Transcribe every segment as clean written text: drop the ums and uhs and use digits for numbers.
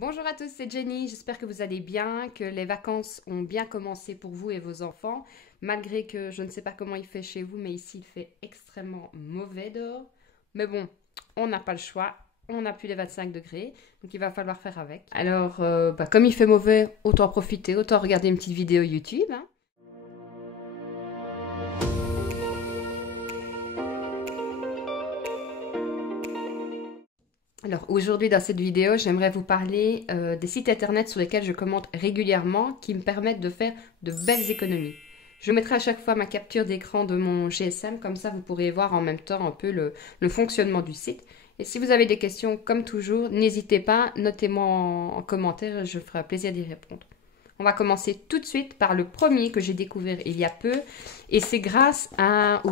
Bonjour à tous, c'est Jenny, j'espère que vous allez bien, que les vacances ont bien commencé pour vous et vos enfants, malgré que je ne sais pas comment il fait chez vous, mais ici il fait extrêmement mauvais dehors. Mais bon, on n'a pas le choix, on n'a plus les 25 degrés, donc il va falloir faire avec. Alors, comme il fait mauvais, autant en profiter, autant regarder une petite vidéo YouTube, hein. Alors aujourd'hui dans cette vidéo, j'aimerais vous parler des sites internet sur lesquels je commente régulièrement qui me permettent de faire de belles économies. Je mettrai à chaque fois ma capture d'écran de mon GSM, comme ça vous pourrez voir en même temps un peu le fonctionnement du site. Et si vous avez des questions, comme toujours, n'hésitez pas, notez-moi en commentaire, je ferai plaisir d'y répondre. On va commencer tout de suite par le premier que j'ai découvert il y a peu, et c'est grâce à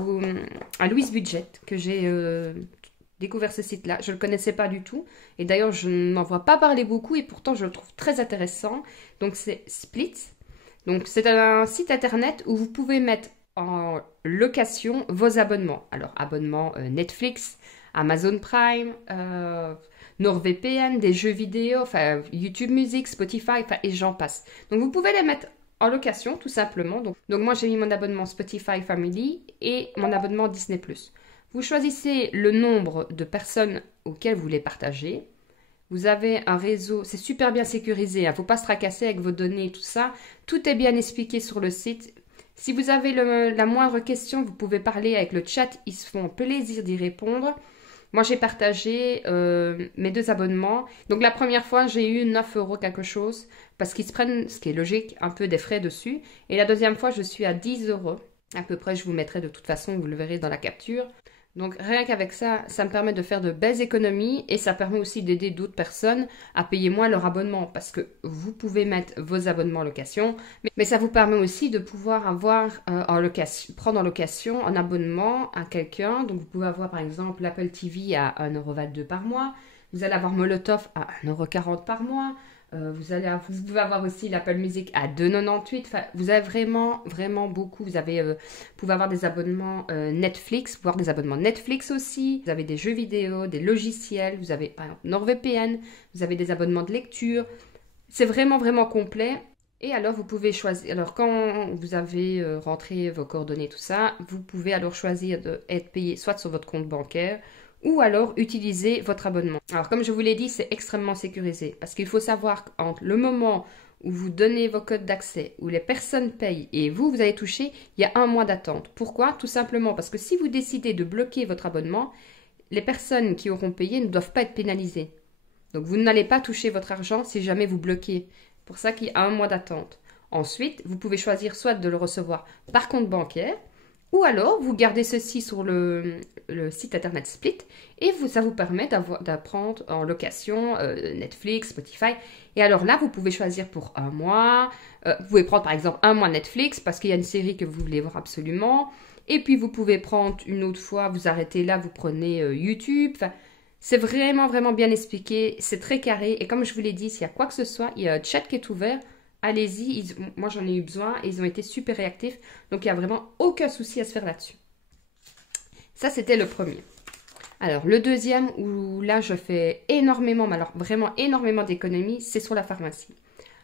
Louise Budget que j'ai découvert ce site-là. Je ne le connaissais pas du tout. Et d'ailleurs, je n'en vois pas parler beaucoup et pourtant, je le trouve très intéressant. Donc, c'est Split. Donc, c'est un site internet où vous pouvez mettre en location vos abonnements. Alors, abonnements Netflix, Amazon Prime, NordVPN, des jeux vidéo, enfin, YouTube Music, Spotify, enfin, et j'en passe. Donc, vous pouvez les mettre en location, tout simplement. Donc moi, j'ai mis mon abonnement Spotify Family et mon abonnement Disney+. Vous choisissez le nombre de personnes auxquelles vous voulez partager. Vous avez un réseau, c'est super bien sécurisé, il ne faut pas se tracasser avec vos données et tout ça. Tout est bien expliqué sur le site. Si vous avez la moindre question, vous pouvez parler avec le chat, ils se font plaisir d'y répondre. Moi, j'ai partagé mes deux abonnements. Donc, la première fois, j'ai eu 9 € quelque chose parce qu'ils se prennent, ce qui est logique, un peu des frais dessus. Et la deuxième fois, je suis à 10 € à peu près. Je vous mettrai de toute façon, vous le verrez dans la capture. Donc rien qu'avec ça, ça me permet de faire de belles économies et ça permet aussi d'aider d'autres personnes à payer moins leur abonnement parce que vous pouvez mettre vos abonnements en location, mais ça vous permet aussi de pouvoir avoir prendre en location un abonnement à quelqu'un. Donc vous pouvez avoir par exemple l'Apple TV à 1,22 € par mois, vous allez avoir Molotov à 1,40 € par mois. Vous pouvez avoir aussi l'Apple Music à 2,98 €. Enfin, vous avez vraiment beaucoup. Vous pouvez avoir des abonnements Netflix, voire des abonnements Netflix aussi. Vous avez des jeux vidéo, des logiciels. Vous avez par exemple NordVPN. Vous avez des abonnements de lecture. C'est vraiment complet. Et alors, vous pouvez choisir. Alors, quand vous avez rentré vos coordonnées, tout ça, vous pouvez alors choisir d'être payé soit sur votre compte bancaire ou alors utiliser votre abonnement. Alors comme je vous l'ai dit, c'est extrêmement sécurisé parce qu'il faut savoir qu'entre le moment où vous donnez vos codes d'accès, où les personnes payent et vous allez toucher, il y a 1 mois d'attente. Pourquoi? Tout simplement parce que si vous décidez de bloquer votre abonnement, les personnes qui auront payé ne doivent pas être pénalisées. Donc vous n'allez pas toucher votre argent si jamais vous bloquez. C'est pour ça qu'il y a 1 mois d'attente. Ensuite, vous pouvez choisir soit de le recevoir par compte bancaire, ou alors, vous gardez ceci sur le site internet Split et ça vous permet d'apprendre en location Netflix, Spotify. Et alors là, vous pouvez choisir pour 1 mois. Vous pouvez prendre par exemple 1 mois Netflix parce qu'il y a une série que vous voulez voir absolument. Et puis, vous pouvez prendre une autre fois, vous arrêtez là, vous prenez YouTube. Enfin, c'est vraiment bien expliqué. C'est très carré. Et comme je vous l'ai dit, s'il y a quoi que ce soit, il y a un chat qui est ouvert. Allez-y, moi j'en ai eu besoin et ils ont été super réactifs. Donc il n'y a vraiment aucun souci à se faire là-dessus. Ça, c'était le premier. Alors, le deuxième, où là je fais énormément, mais alors vraiment énormément d'économies, c'est sur la pharmacie.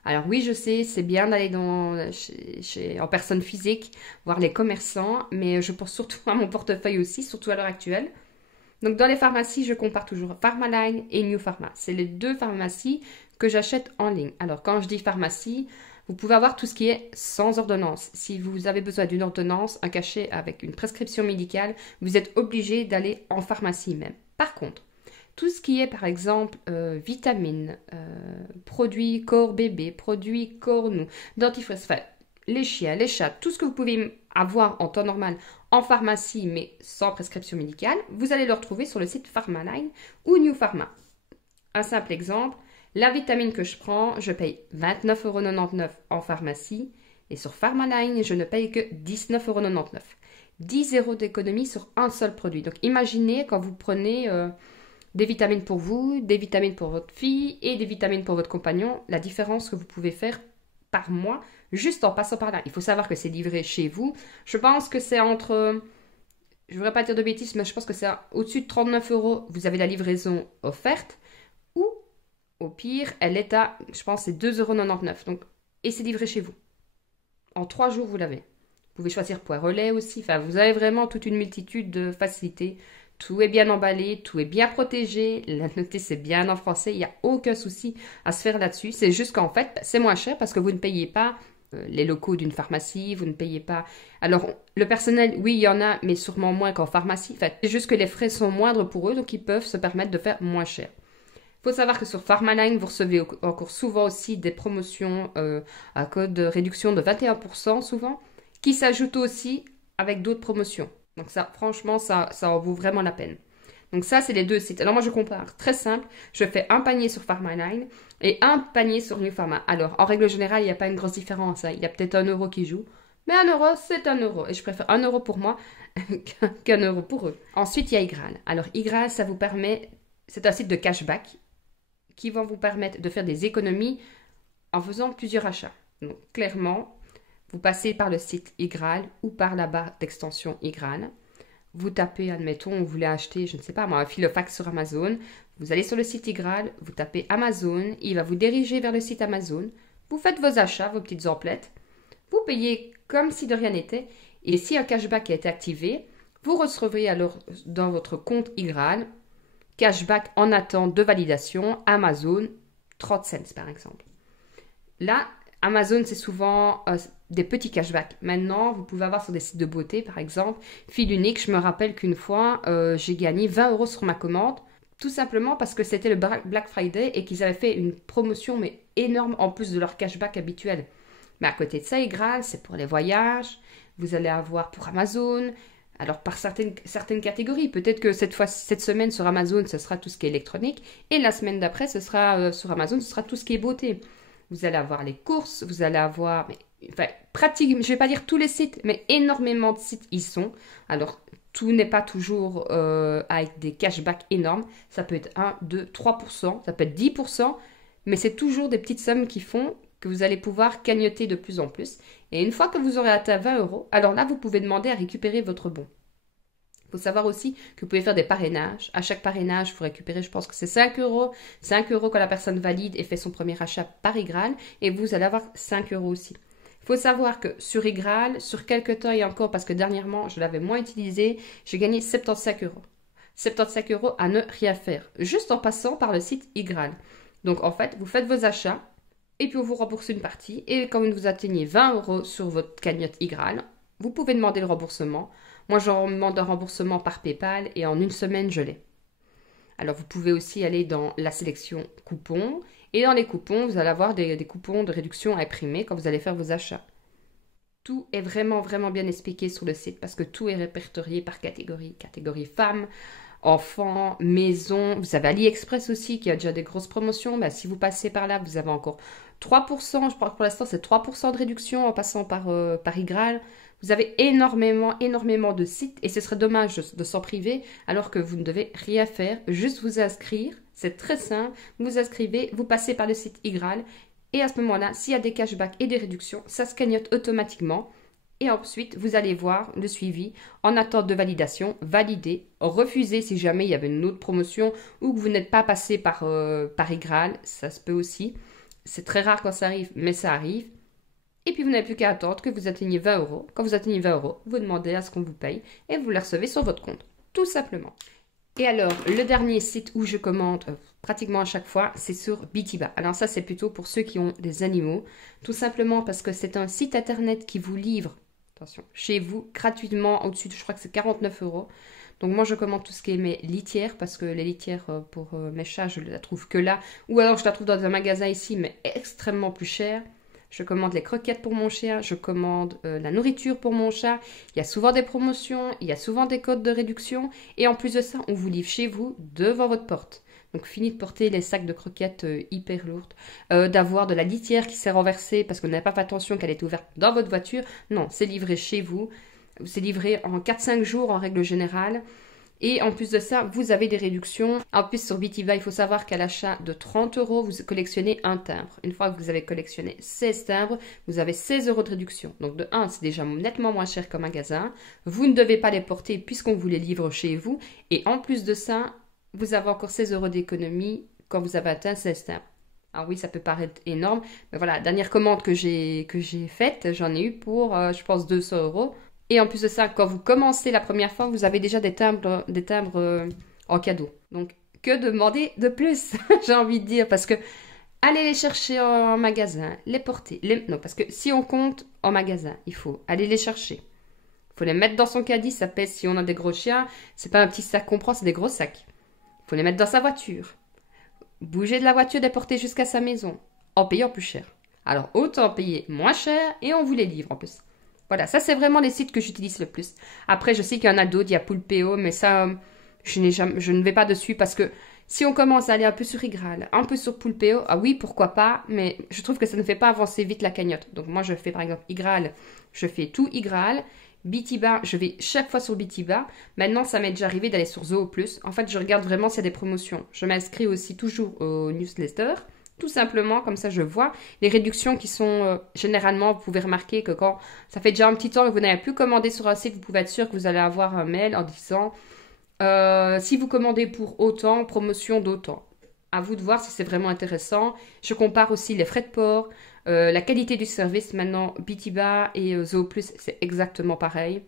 Alors oui, je sais, c'est bien d'aller en personne physique, voir les commerçants, mais je pense surtout à mon portefeuille aussi, surtout à l'heure actuelle. Donc dans les pharmacies, je compare toujours Pharmaline et New Pharma. C'est les deux pharmacies que j'achète en ligne. Alors quand je dis pharmacie, vous pouvez avoir tout ce qui est sans ordonnance. Si vous avez besoin d'une ordonnance, un cachet avec une prescription médicale, vous êtes obligé d'aller en pharmacie même. Par contre, tout ce qui est par exemple vitamines, produits corps bébé, produits corps nous, dentifrice, enfin, les chiens, les chats, tout ce que vous pouvez avoir en temps normal en pharmacie mais sans prescription médicale, vous allez le retrouver sur le site Pharmaline ou New Pharma. Un simple exemple, la vitamine que je prends, je paye 29,99 € en pharmacie et sur Pharmaline, je ne paye que 19,99 €. 10 € d'économie sur un seul produit. Donc imaginez quand vous prenez des vitamines pour vous, des vitamines pour votre fille et des vitamines pour votre compagnon, la différence que vous pouvez faire par mois juste en passant par là. Il faut savoir que c'est livré chez vous. Je pense que c'est entre, je ne voudrais pas dire de bêtises, mais je pense que c'est au-dessus de 39 €, vous avez la livraison offerte ou Au pire, elle est à, je pense, c'est 2,99 €. Donc, et c'est livré chez vous. En 3 jours, vous l'avez. Vous pouvez choisir poids relais aussi. Enfin, vous avez vraiment toute une multitude de facilités. Tout est bien emballé, tout est bien protégé. La notice est bien en français. Il n'y a aucun souci à se faire là-dessus. C'est juste qu'en fait, c'est moins cher parce que vous ne payez pas les locaux d'une pharmacie. Vous ne payez pas... Alors, le personnel, oui, il y en a, mais sûrement moins qu'en pharmacie. En fait, c'est juste que les frais sont moindres pour eux, donc ils peuvent se permettre de faire moins cher. Il faut savoir que sur Pharmaline, vous recevez encore souvent aussi des promotions à code de réduction de 21% souvent, qui s'ajoutent aussi avec d'autres promotions. Donc ça, franchement, ça en vaut vraiment la peine. Donc ça, c'est les deux sites. Alors moi, je compare. Très simple. Je fais un panier sur Pharmaline et un panier sur New Pharma. Alors, en règle générale, il n'y a pas une grosse différence. Hein. Il y a peut-être 1 € qui joue. Mais 1 €, c'est 1 €. Et je préfère 1 € pour moi qu'un euro pour eux. Ensuite, il y a Igral. Alors, Igral, ça vous permet... C'est un site de cashback qui va vous permettre de faire des économies en faisant plusieurs achats. Donc, clairement, vous passez par le site Igral ou par la barre d'extension Igral. Vous tapez, admettons, vous voulez acheter, je ne sais pas moi, un filofax sur Amazon. Vous allez sur le site Igral, vous tapez Amazon, il va vous diriger vers le site Amazon. Vous faites vos achats, vos petites emplettes. Vous payez comme si de rien n'était. Et si un cashback a été activé, vous recevrez alors dans votre compte Igral cashback en attente de validation, Amazon, 30 cents par exemple. Là, Amazon, c'est souvent des petits cashbacks. Maintenant, vous pouvez avoir sur des sites de beauté, par exemple, Fil Unique. Je me rappelle qu'une fois, j'ai gagné 20 € sur ma commande, tout simplement parce que c'était le Black Friday et qu'ils avaient fait une promotion mais énorme en plus de leur cashback habituel. Mais à côté de ça, Igral, c'est pour les voyages. Vous allez avoir pour Amazon... Alors, par certaines catégories, peut-être que cette semaine sur Amazon, ce sera tout ce qui est électronique. Et la semaine d'après, ce sera sur Amazon, ce sera tout ce qui est beauté. Vous allez avoir les courses, vous allez avoir... Enfin, pratiquement, je ne vais pas dire tous les sites, mais énormément de sites y sont. Alors, tout n'est pas toujours avec des cashbacks énormes. Ça peut être 1, 2, 3%, ça peut être 10%. Mais c'est toujours des petites sommes qui font que vous allez pouvoir cagnotter de plus en plus. Et une fois que vous aurez atteint 20 €, alors là, vous pouvez demander à récupérer votre bon. Il faut savoir aussi que vous pouvez faire des parrainages. À chaque parrainage, il faut récupérer, je pense que c'est 5 €. 5 € quand la personne valide et fait son premier achat par Igral. Et vous allez avoir 5 € aussi. Il faut savoir que sur Igral, sur quelques temps et encore, parce que dernièrement, je l'avais moins utilisé, j'ai gagné 75 €. 75 € à ne rien faire, juste en passant par le site Igral. Donc en fait, vous faites vos achats. Et puis on vous rembourse une partie. Et quand vous atteignez 20 € sur votre cagnotte Igral, vous pouvez demander le remboursement. Moi, je demande un remboursement par PayPal et en une semaine, je l'ai. Alors, vous pouvez aussi aller dans la sélection coupons. Et dans les coupons, vous allez avoir des coupons de réduction à imprimer quand vous allez faire vos achats. Tout est vraiment, vraiment bien expliqué sur le site parce que tout est répertorié par catégorie. Catégorie femmes, enfants, maison. Vous avez AliExpress aussi qui a déjà des grosses promotions. Ben, si vous passez par là, vous avez encore 3%. Je crois que pour l'instant, c'est 3% de réduction en passant par Igral. Vous avez énormément, énormément de sites et ce serait dommage de s'en priver alors que vous ne devez rien faire. Juste vous inscrire. C'est très simple. Vous vous inscrivez, vous passez par le site Igral. Et à ce moment-là, s'il y a des cashbacks et des réductions, ça se cagnotte automatiquement. Et ensuite, vous allez voir le suivi en attente de validation, valider, refuser si jamais il y avait une autre promotion ou que vous n'êtes pas passé par Igral, ça se peut aussi. C'est très rare quand ça arrive, mais ça arrive. Et puis, vous n'avez plus qu'à attendre que vous atteigniez 20 €. Quand vous atteignez 20 €, vous demandez à ce qu'on vous paye et vous les recevez sur votre compte, tout simplement. Et alors, le dernier site où je commande pratiquement à chaque fois, c'est sur Bitiba. Alors ça, c'est plutôt pour ceux qui ont des animaux, tout simplement parce que c'est un site internet qui vous livre, attention, chez vous, gratuitement, au-dessus, je crois que c'est 49 €. Donc moi, je commande tout ce qui est mes litières, parce que les litières pour mes chats, je ne la trouve que là. Ou alors, je la trouve dans un magasin ici, mais extrêmement plus cher. Je commande les croquettes pour mon chien, je commande la nourriture pour mon chat. Il y a souvent des promotions, il y a souvent des codes de réduction. Et en plus de ça, on vous livre chez vous, devant votre porte. Donc, fini de porter les sacs de croquettes hyper lourdes. D'avoir de la litière qui s'est renversée parce qu'on n'avait pas fait attention qu'elle était ouverte dans votre voiture. Non, c'est livré chez vous. C'est livré en 4-5 jours en règle générale. Et en plus de ça, vous avez des réductions. En plus, sur Bitiba, il faut savoir qu'à l'achat de 30 €, vous collectionnez un timbre. Une fois que vous avez collectionné 16 timbres, vous avez 16 € de réduction. Donc de 1, c'est déjà nettement moins cher qu'un magasin. Vous ne devez pas les porter puisqu'on vous les livre chez vous. Et en plus de ça, vous avez encore 16 € d'économie quand vous avez atteint 16 timbres. Ah oui, ça peut paraître énorme, mais voilà, dernière commande que j'ai faite, j'en ai eu pour, je pense, 200 euros. Et en plus de ça, quand vous commencez la première fois, vous avez déjà des timbres en cadeau. Donc, que demander de plus, j'ai envie de dire, parce que aller les chercher en magasin, les porter, non, parce que si on compte en magasin, il faut aller les chercher. Il faut les mettre dans son caddie, ça pèse si on a des gros chiens, c'est pas un petit sac qu'on prend, c'est des gros sacs. Il faut les mettre dans sa voiture. Bouger de la voiture, les porter jusqu'à sa maison, en payant plus cher. Alors autant payer moins cher et on vous les livre en plus. Voilà, ça c'est vraiment les sites que j'utilise le plus. Après, je sais qu'il y en a d'autres, il y a Poulpeo, mais ça, je ne vais pas dessus parce que si on commence à aller un peu sur Igral, un peu sur Poulpeo, ah oui, pourquoi pas, mais je trouve que ça ne fait pas avancer vite la cagnotte. Donc moi, je fais par exemple Igral, je fais tout Igral. Bitiba, je vais chaque fois sur Bitiba. Maintenant, ça m'est déjà arrivé d'aller sur Zoo Plus. En fait, je regarde vraiment s'il y a des promotions. Je m'inscris aussi toujours au newsletter. Tout simplement, comme ça je vois les réductions qui sont généralement, vous pouvez remarquer que quand ça fait déjà un petit temps que vous n'avez plus commandé sur un site, vous pouvez être sûr que vous allez avoir un mail en disant si vous commandez pour autant, promotion d'autant. À vous de voir si c'est vraiment intéressant. Je compare aussi les frais de port, la qualité du service. Maintenant, Bitiba et Zoo Plus, c'est exactement pareil.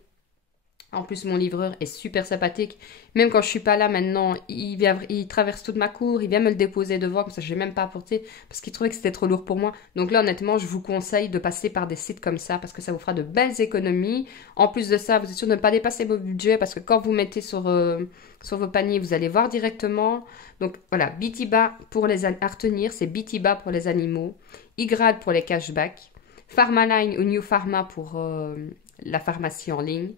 En plus, mon livreur est super sympathique. Même quand je suis pas là maintenant, il traverse toute ma cour, il vient me le déposer devant, comme ça je n'ai même pas apporté parce qu'il trouvait que c'était trop lourd pour moi. Donc là, honnêtement, je vous conseille de passer par des sites comme ça parce que ça vous fera de belles économies. En plus de ça, vous êtes sûr de ne pas dépasser vos budgets parce que quand vous mettez sur vos paniers, vous allez voir directement. Donc voilà, Bitiba pour les à retenir, c'est Bitiba pour les animaux, Igrad pour les cashbacks, Pharmaline ou New Pharma pour la pharmacie en ligne.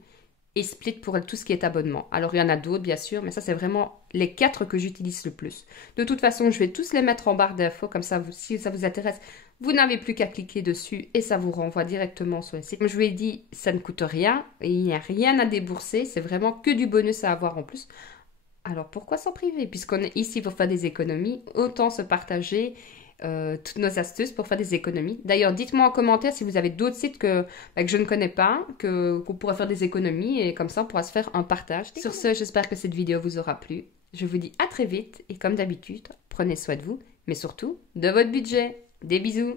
Et Split pour tout ce qui est abonnement. Alors, il y en a d'autres, bien sûr, mais ça, c'est vraiment les 4 que j'utilise le plus. De toute façon, je vais tous les mettre en barre d'infos, comme ça, si ça vous intéresse, vous n'avez plus qu'à cliquer dessus et ça vous renvoie directement sur le site. Comme je vous l'ai dit, ça ne coûte rien et il n'y a rien à débourser. C'est vraiment que du bonus à avoir en plus. Alors, pourquoi s'en priver? Puisqu'on est ici pour faire des économies, autant se partager toutes nos astuces pour faire des économies. D'ailleurs, dites-moi en commentaire si vous avez d'autres sites que je ne connais pas, qu'on pourrait faire des économies et comme ça on pourra se faire un partage. Sur ce, j'espère que cette vidéo vous aura plu. Je vous dis à très vite et comme d'habitude, prenez soin de vous, mais surtout de votre budget. Des bisous!